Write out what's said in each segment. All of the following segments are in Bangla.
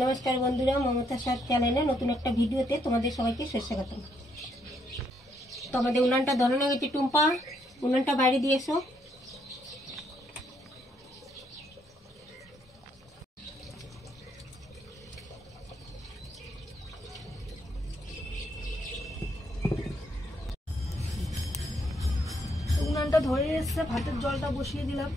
নমস্কার বন্ধুরা, মমতা স্বাদ চ্যানেলে নতুন একটা ভিডিওতে তোমাদের সবাইকে স্বাগত। তো আমাদের উনানটা ধরানো গেছে। টুম্পা, উনানটা বাইরে দিয়ে এসো। উনানটা ধরে এসছে, ভাতের জলটা বসিয়ে দিলাম।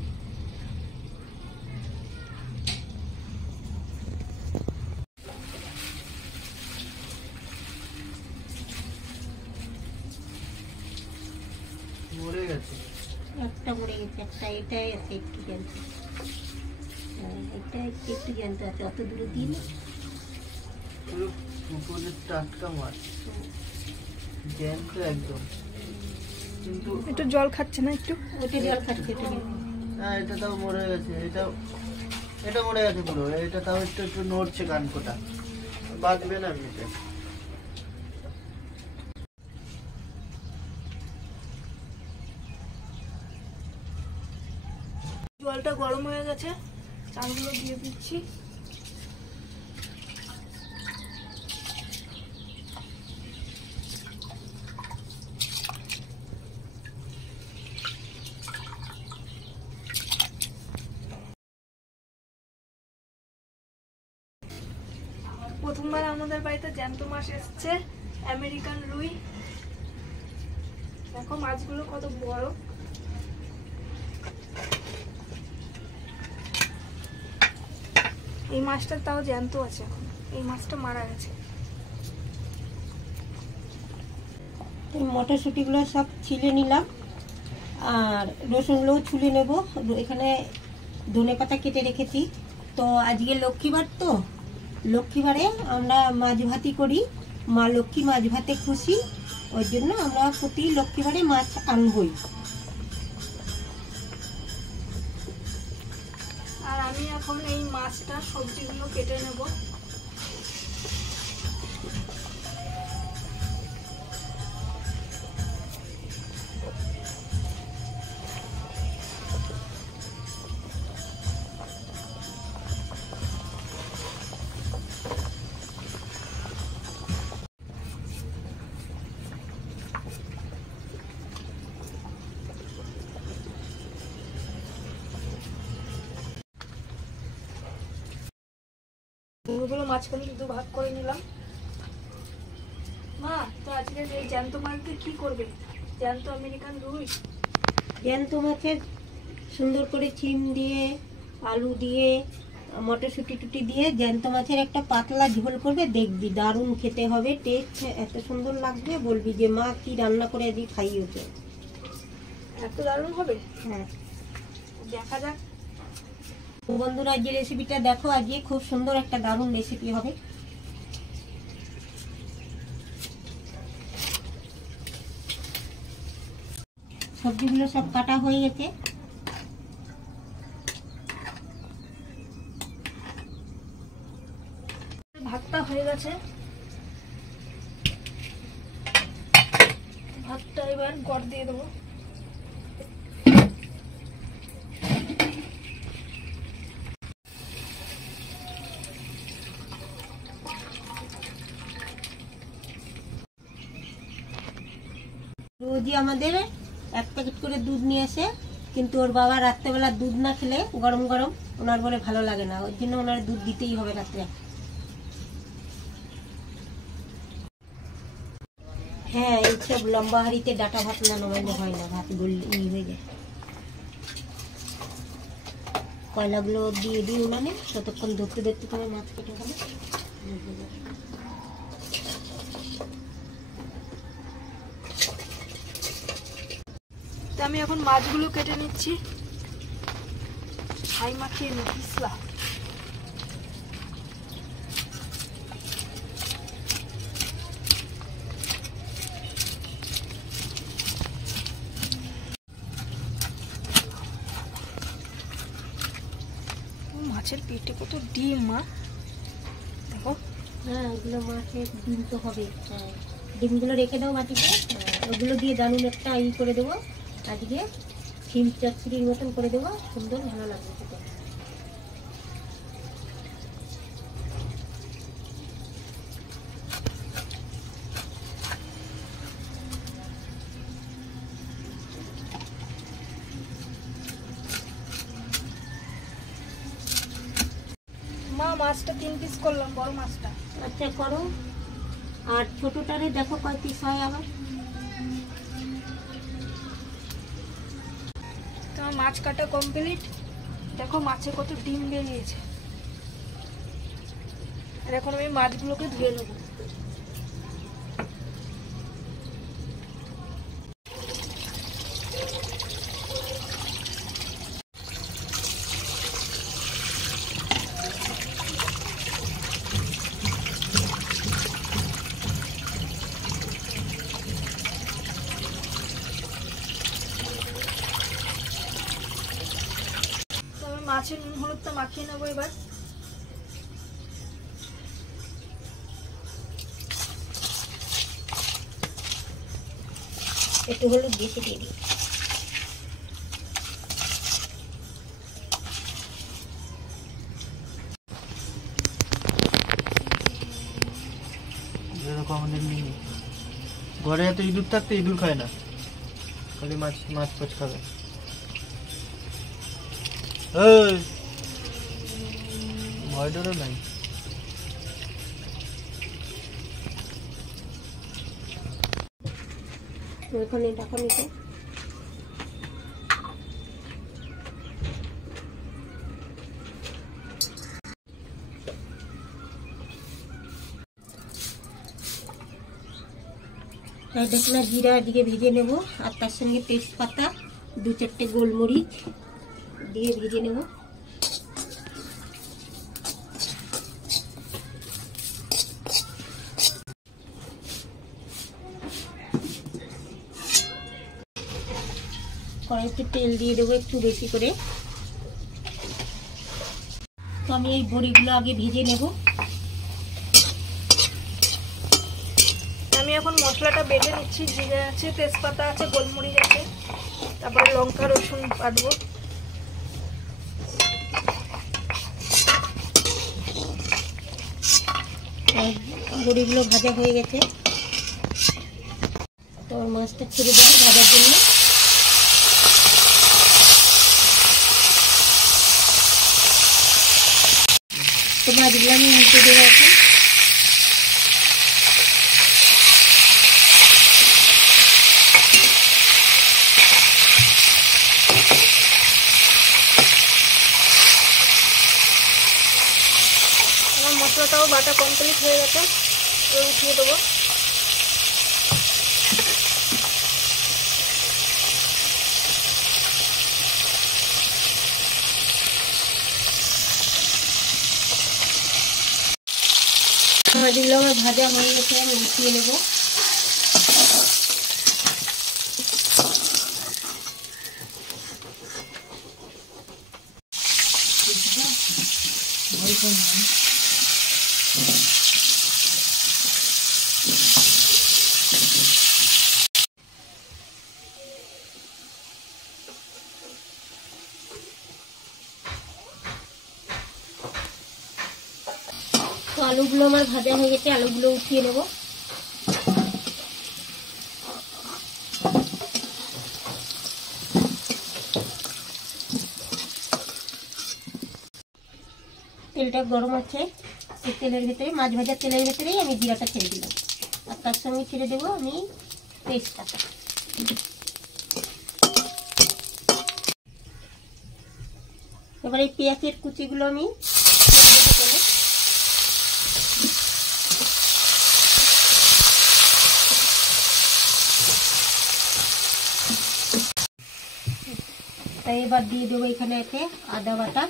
একটা মরে গেছে, একটা এটাই আছে একটু জ্যান্ত, এটা একটু জ্যান্ত আছে, অত দূরে দিন। টাটকা মাছ জ্যান্ত একদম, কিন্তু একটু জল খাচ্ছে না, একটু ওটা জল খাচ্ছে। হ্যাঁ, এটা তাও মরে গেছে, এটা মরে গেছে পুরো। এটা তাও একটু একটু নড়ছে, কানকোটা বাঁচবে না এমনিতে। জলটা গরম হয়ে গেছে, চালগুলো দিয়ে দিচ্ছি। প্রথমবার আমাদের বাড়িতে জ্যান্ত মাছ এসছে, আমেরিকান রুই। দেখো মাছগুলো কত বড়। এই মাছটা তাও জ্যান্ত আছে এখন, এই মাছটা মারা গেছে। মটরশুঁটিগুলো সব ছিলে নিলাম, আর রসুনগুলোও ছুলে নেব। এখানে ধনে পাতা কেটে রেখেছি। তো আজকে লক্ষ্মীবার, তো লক্ষ্মীবারে আমরা মাছ ভাতই করি। মা লক্ষ্মী মাছ ভাতে খুশি, ওই জন্য আমরা প্রতি লক্ষ্মীবারে মাছ আনবই। আর আমি এখন এই মাছটা সবজিগুলো কেটে নেব। ওগুলো মাঝখানে কিন্তু ভাগ করে নিলাম। মা, তো আজকে এই জ্যান্ত মাছ দিয়ে কি করবে? জ্যান্ত আমেরিকান রুই। জ্যান্ত মাছের সুন্দর করে চিম দিয়ে, আলু দিয়ে, মটরশুঁটি টুটি দিয়ে জ্যান্ত মাছের একটা পাতলা ঝোল করবে, দেখবি দারুণ খেতে হবে। টেস্ট এত সুন্দর লাগবে, বলবি যে মা কি রান্না করে আজকে খাইয়েছে। এত দারুণ হবে? হ্যাঁ, দেখা যাক। বন্ধুরা, আজকে রেসিপিটা দেখো, আজকে খুব সুন্দর একটা দারুণ রেসিপি হবে। সবজিগুলো সব কাটা হয়ে গেছে। ভাতটা হয়ে গেছে, ভাতটা এবার গড় দিয়ে দেবো। রোজই আমাদের এক প্যাকেট করে দুধ নিয়ে আসে, কিন্তু ওর বাবা রাত্রেবেলা দুধ না খেলে গরম গরম ওনার বলে ভালো লাগে না, ওই জন্য ওনার দুধ দিতেই হবে রাত্রে। হ্যাঁ, এইসব লম্বা হাঁড়িতে ডাটা ভাত না নামাইলে হয় না, ভাত ই হয়ে যায়। কয়লাগুলো দিয়ে দিই উনানে, ততক্ষণ ধরতে ধরতে তোমার মাছ কেটে গেলে। আমি এখন মাছগুলো কেটে নিচ্ছি। ছাই মাখিয়ে নিচ্ছিলা। মাছের পেটে কত ডিম, মা দেখো। হ্যাঁ, ওগুলো মাছের ডিম তো হবে। হ্যাঁ, ডিমগুলো রেখে দাও বাটিতে। ওগুলো দিয়ে দারুণ একটা করে দেবো আজকে, সিম চচ্চড়ির মতন করে দেবো, সুন্দর ভালো লাগবে খেতে। মাছটা 3 পিস করলাম, বড় মাছটা। আচ্ছা করো। আর ছোটটারে দেখো কয় পিস হয় আবার। তোমার মাছ কাটা কমপ্লিট। দেখো মাছে কত ডিম বেরিয়েছে। আর এখন আমি মাছগুলোকে ধুয়ে নেব। মাছের নুন হলুদটা মাখিয়ে নেবো এবার। একটু হলুদ বেশি দিয়ে দিই। এরকম আমাদের নেই। ঘরে এত ইঁদুর থাকতে ইঁদুর খায় না, খালি মাছ ফাছ খাবে। ভয় ডরও নাই। এখন এটা নিতে দেখনা জিরা এদিকে ভেজে নেব, আর তার সঙ্গে তেজপাতা 2-4টে গোলমরিচ দিয়ে ভেজে নেব। কড়াইতে তেল দিয়ে দেবো একটু বেশি করে। তো আমি এই বড়িগুলো আগে ভেজে নেব। আমি এখন মশলাটা বেটে নিচ্ছি। জিরে আছে, তেজপাতা আছে, গোলমরিচ আছে, তারপরে লঙ্কা রসুন বাটবো। বড়িগুলো ভাজা হয়ে গেছে, তো মাছটা ছেড়ে দেবো ভাজার জন্য। তো মাছগুলো আমি উল্টে দেবো এখন। আমার মশলাটাও বাটা কমপ্লিট হয়ে গেছে, এবার উঠিয়ে দেবো। মাছগুলো আমার ভাজা হয়ে গেছে, আমি উঠিয়ে নেবো। তো আলুগুলো আমার ভাজা হয়ে গেছে, আলুগুলো উঠিয়ে নেব। তেলটা গরম আছে, এই তেলের ভিতরে মাছ ভাজার তেলের ভিতরেই আমি জিরাটা ছেড়ে দিলাম, আর তার সঙ্গে ছেড়ে দেবো আমি পেস্টটা। এবার এই পেঁয়াজের কুচিগুলো আমি তাই এবার দিয়ে দেবো এখানে আছে আদা বাটা,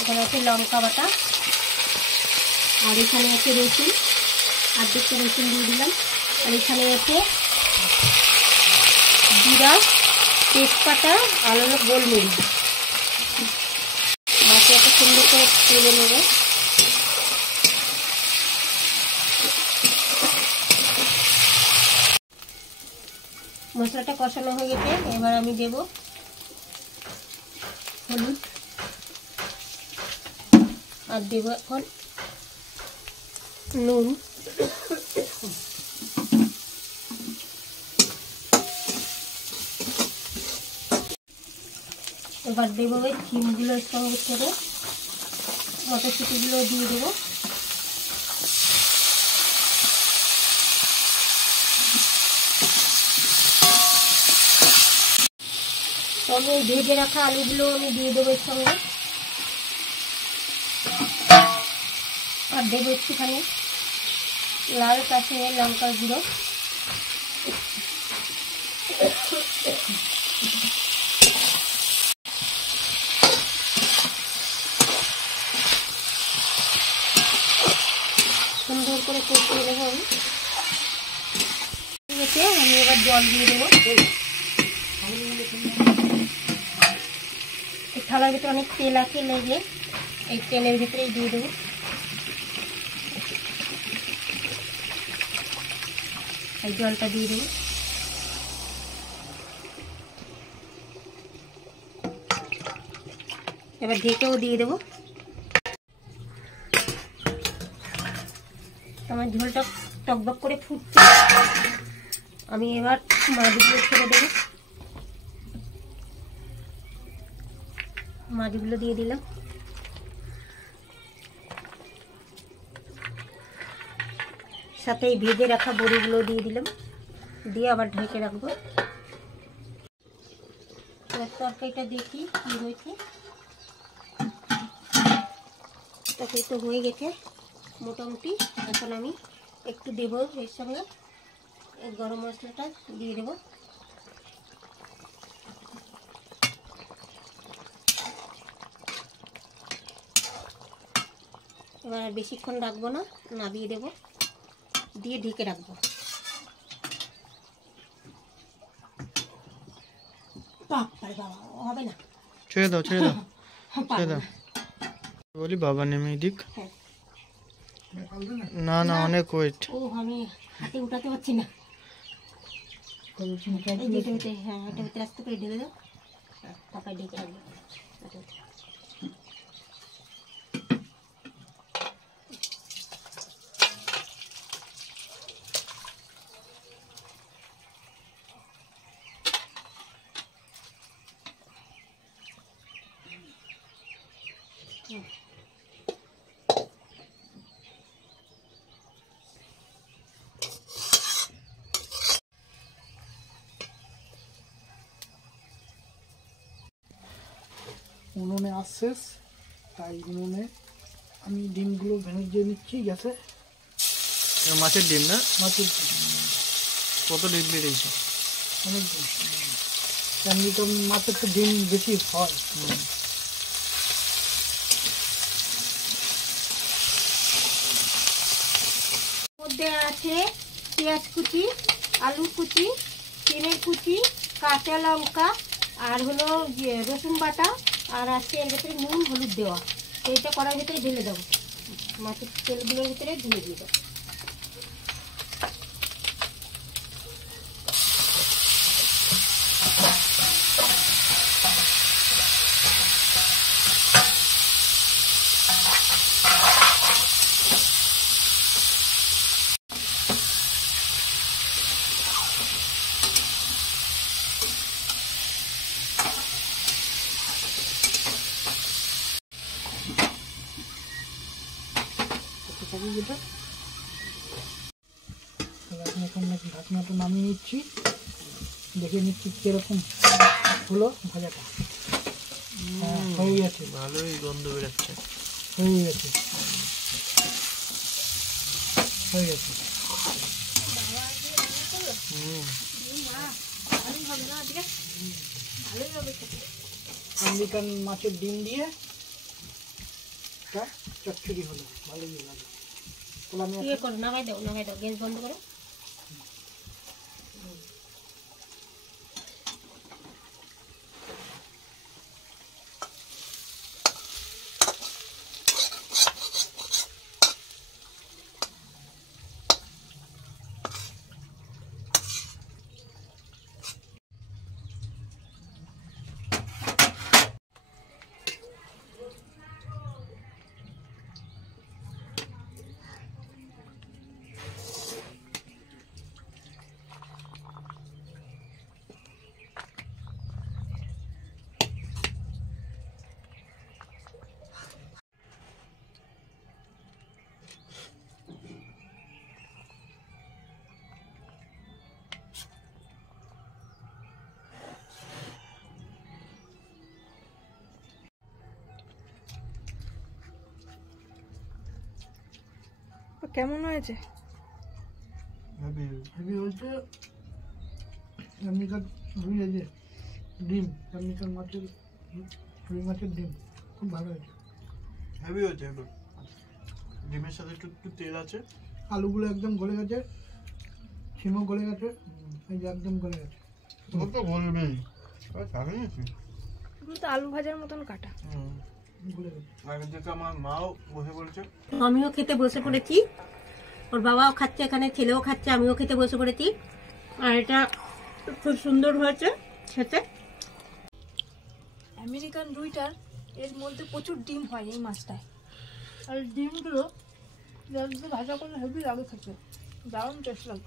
এখানে আছে লঙ্কা বাটা, আর এখানে আছে রসুন, অর্ধেকটা রসুন দিয়ে দিলাম, আর এখানে আছে জিরা, তেজপাতা, আর হলো গোলমরিচ। বাকি একটা সুন্দর করে তেলে নেব। মশলাটা কষানো হয়ে গেছে, এবার আমি দেব হলুদ, আর দেব এখন নুন, এবার দেবো ওই ডিমগুলোর সঙ্গে করে মটরশুঁটিগুলো দিয়ে দেবো। তো আমি ভেজে রাখা আলুগুলো আমি দিয়ে দেবো এর সঙ্গে, আর দেবো একটুখানি লাল কাশ্মীরি লঙ্কার গুঁড়ো। সুন্দর করে কষিয়ে নেবো আমি। আমি এবার জল দিয়ে দেবো। এই থালার ভিতরে অনেক তেল আছে, লেগে এই তেলের ভিতরেই দিয়ে দেবো। এই জলটা দিয়ে দেবো। এবার ঢেকেও দিয়ে দেবো। আমার ঝোলটা টকবক করে ফুটছে, আমি এবার মাছগুলো ছেড়ে দেবো। মাছগুলো দিয়ে দিলাম, সাথে এই ভেজে রাখা বড়িগুলো দিয়ে দিলাম, দিয়ে আবার ঢেকে রাখবো। এবার তরকারিটা দেখি কি হয়েছে। তরকারি তো হয়ে গেছে মোটামুটি। এখন আমি একটু দেবো এর সঙ্গে গরম মশলাটা দিয়ে দেবো। এবার আর বেশিক্ষণ রাখবো না, নামিয়ে দেবো, দিয়ে ঢেকে রাখবো। বাবা হবে না, ছেড়ে দাও ছেড়ে দাও ছেড়ে দাও। বলি বাবা নেমে দিক। না না অনেক ওয়েট। ও আমি হাতে উঠাতে পারছি না। হ্যাঁ এটা ভিতরে আস্তে করে ঢেলে দাও, তারপর ঢেকে রাখবো। উনুনে আঁচ শেষ, তাই উনুনে আমি ডিমগুলো ভেঙে নিচ্ছি গ্যাসে। মাছের ডিম না? মাছের কত ডিম বেরিয়েছে? অনেক ডিম, এমনিতে মাছের তো ডিম বেশি হয়। মধ্যে আছে পেঁয়াজ কুচি, আলু কুচি, চিনের কুচি, কাঁচা লঙ্কা, আর হলো রসুন বাটা, আর আছে এর ভিতরে নুন হলুদ দেওয়া। তো এটা কড়ার ভিতরে ঢেলে দেবো, মাছের তেলগুলোর ভিতরে ঢেলে দিয়ে দেবো। এখন ঢাকনাটা নামিয়ে নিচ্ছি, দেখে নিচ্ছি কিরকম হলো ভাজাটা। হয়ে গেছে, ভালোই গন্ধ বেরোচ্ছে। হয়ে গেছে, হয়ে গেছে। আমেরিকান মাছের ডিম দিয়ে চচ্চড়ি হলো, ভালোই লাগে। ইয়ে করো, নামাই দাও, গ্যাস বন্ধ করো। কেমন হয়েছে? হেভি হয়েছে। এমনিকার রুই এই যে ডিম, এমনিকার মাছের রুই মাছের ডিম খুব ভালো হয়েছে। হেভি হয়েছে একটু, ডিমের সাথে একটু একটু তেল আছে। আলুগুলো একদম গলে গেছে, শিমও গলে গেছে, এই যে একদম গলে গেছে। তোমার তো বলবেই এগুলো তো আলু ভাজার মতন কাটা। গলে গেছে। আগে থেকে আমার মাও বসে বলছে। আমিও খেতে বসে পড়েছি, ওর বাবাও খাচ্ছে, এখানে ছেলেও খাচ্ছে, আমিও খেতে বসে পড়েছি। আর এটা খুব সুন্দর হয়েছে খেতে। আমেরিকান রুইটার এর মধ্যে প্রচুর ডিম হয় এই মাছটায়, আর ডিমগুলো একদম ভাজা করলে হেভি লাগে খেতে, দারুণ টেস্ট লাগে।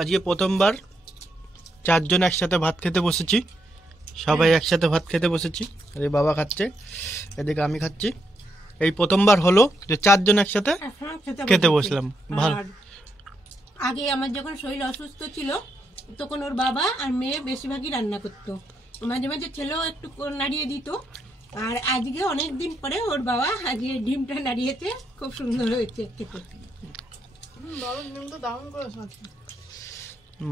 আজকে প্রথমবার 4 জন একসাথে ভাত খেতে বসেছি, সবাই একসাথে ভাত খেতে বসেছি। এই বাবা খাচ্ছে, এদিকে আমি খাচ্ছি। এই প্রথমবার হলো যে 4 জন একসাথে খেতে বসলাম। ভালো। আর আগে আমার যখন শরীর অসুস্থ ছিল তখন ওর বাবা আর মেয়ে বেশিরভাগই রান্না করতো, মাঝে মাঝে ছেলেও একটু নাড়িয়ে দিত। আর আজকে অনেক দিন পরে ওর বাবা আজকে ডিমটা নাড়িয়েছে, খুব সুন্দর হয়েছে খেতে। দারুণ, ডিমটা দারুণ করে খাচ্ছে।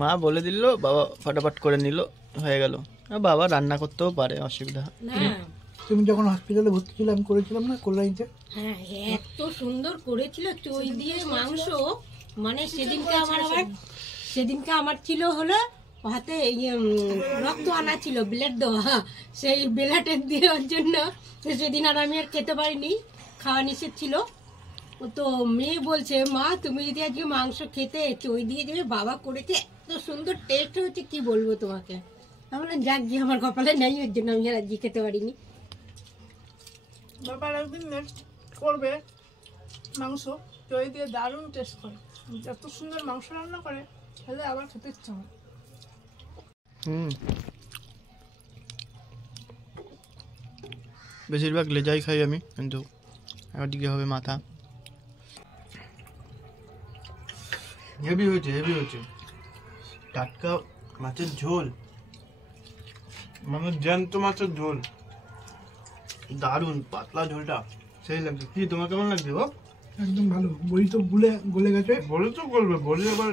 মা বলে দিল, বাবা ফটাফট করে নিল, হয়ে গেল। বাবা রান্না করতেও পারে, অসুবিধা। না তুমি যখন হসপিটালে ভর্তি ছিল আমি করেছিলাম না কল্যাণীতে, হ্যাঁ, এত সুন্দর করেছিল চই দিয়ে মাংস। মানে সেদিনকে আমার ছিল হলো হাতে রক্ত আনা ছিল, ব্লেড দেওয়া, সেই ব্লেডের দেওয়ার জন্য সেদিন আর আমি আর খেতে পারিনি, খাওয়া নিষেধ ছিল। তো মেয়ে বলছে, মা তুমি যদি আজকে মাংস খেতে, চই দিয়ে দেবে, বাবা করেছে, এত সুন্দর টেস্ট হয়েছে কি বলবো তোমাকে। আমি বললাম যাক গিয়ে আমার কপালে নেই, ওর জন্য আমি আর আজকে খেতে পারিনি। ব্যাপার একদিন নেক্সট করবে মাংস চই দিয়ে, দারুণ টেস্ট করে, এত সুন্দর মাংস রান্না করে, খেলে আবার খেতে ইচ্ছা হয়। বেশিরভাগ লেজাই খাই আমি, কিন্তু একদিকে হবে মাথা। হেভি হয়েছে, হেভি হয়েছে। টাটকা মাছের ঝোল, মানে জ্যান্ত মাছের ঝোল, দারুণ পাতলা ঝোলটা, সেই লাগছে। কি তোমার কেমন লাগছে গো? একদম ভালো। বড়ি তো গলে গেছে, বলে তো বলবে, বলে আবার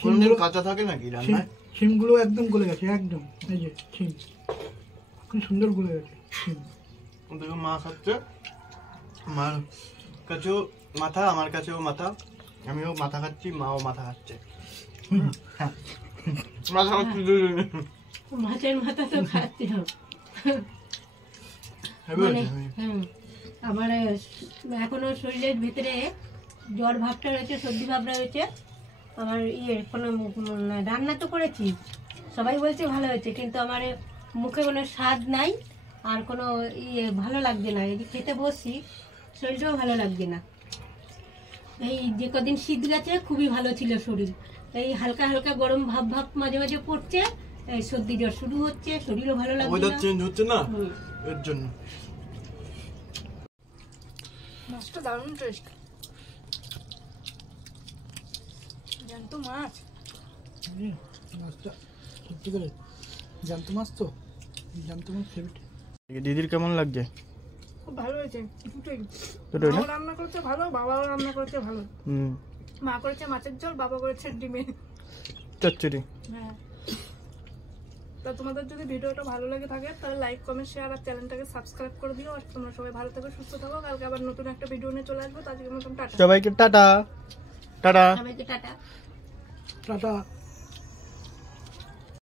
কোনদিন কাঁচা থাকে নাকি রান্নায়? শিমগুলো একদম গলে গেছে, একদম। এই যে শিম খুব সুন্দর গলে গেছে শিম। দেখো মা খাচ্ছে, মার কাছেও মাথা, আমার কাছেও মাথা, আমিও মাথা খাচ্ছি, মাও মাথা খাচ্ছে। মাথা খাচ্ছি দুজনে। মাছের মাথা তো খাচ্ছি। হেভি মানে হয়েছে, হেভি। আমার এখনো শরীরের ভিতরে জ্বর ভাবটা রয়েছে, সর্দি ভাবটা রয়েছে। আমার কোনো রান্না তো করেছি, সবাই বলছে ভালো হয়েছে, কিন্তু আমার মুখে কোনো স্বাদ নাই, আর কোনো ভালো লাগছে না। যদি খেতে বসি শরীরটাও ভালো লাগছে না। এই যে কদিন শীত গেছে খুবই ভালো ছিল শরীর, এই হালকা হালকা গরম ভাব ভাব মাঝে মাঝে পড়ছে, এই সর্দি জ্বর শুরু হচ্ছে, শরীরও ভালো লাগছে ওয়েদার না। চেঞ্জ হচ্ছে না, এর জন্য। মাছটা দারুণ টেস্ট, জ্যান্ত মাছ। মাছটা সত্যি করে জ্যান্ত মাছ তো, জ্যান্ত মাছ ফেভারিট। দিদির কেমন লাগছে? খুব ভালো হয়েছে, দুটোই। দুটোই না? মাও রান্না করেছে ভালো, বাবাও রান্না করেছে ভালো। মা করেছে মাছের ঝোল, বাবা করেছে ডিমের চচ্চড়ি। হ্যাঁ। তা তোমাদের যদি ভিডিওটা ভালো লেগে থাকে তাহলে লাইক কমেন্ট শেয়ার আর চ্যানেলটাকে সাবস্ক্রাইব করে দিও। আর তোমরা সবাই ভালো থাকো, সুস্থ থাকো। কালকে আবার নতুন একটা ভিডিও নিয়ে চলে আসবো। তার জন্য টাটা। সবাইকে টাটা টাটা। সবাইকে টাটা। টাটা।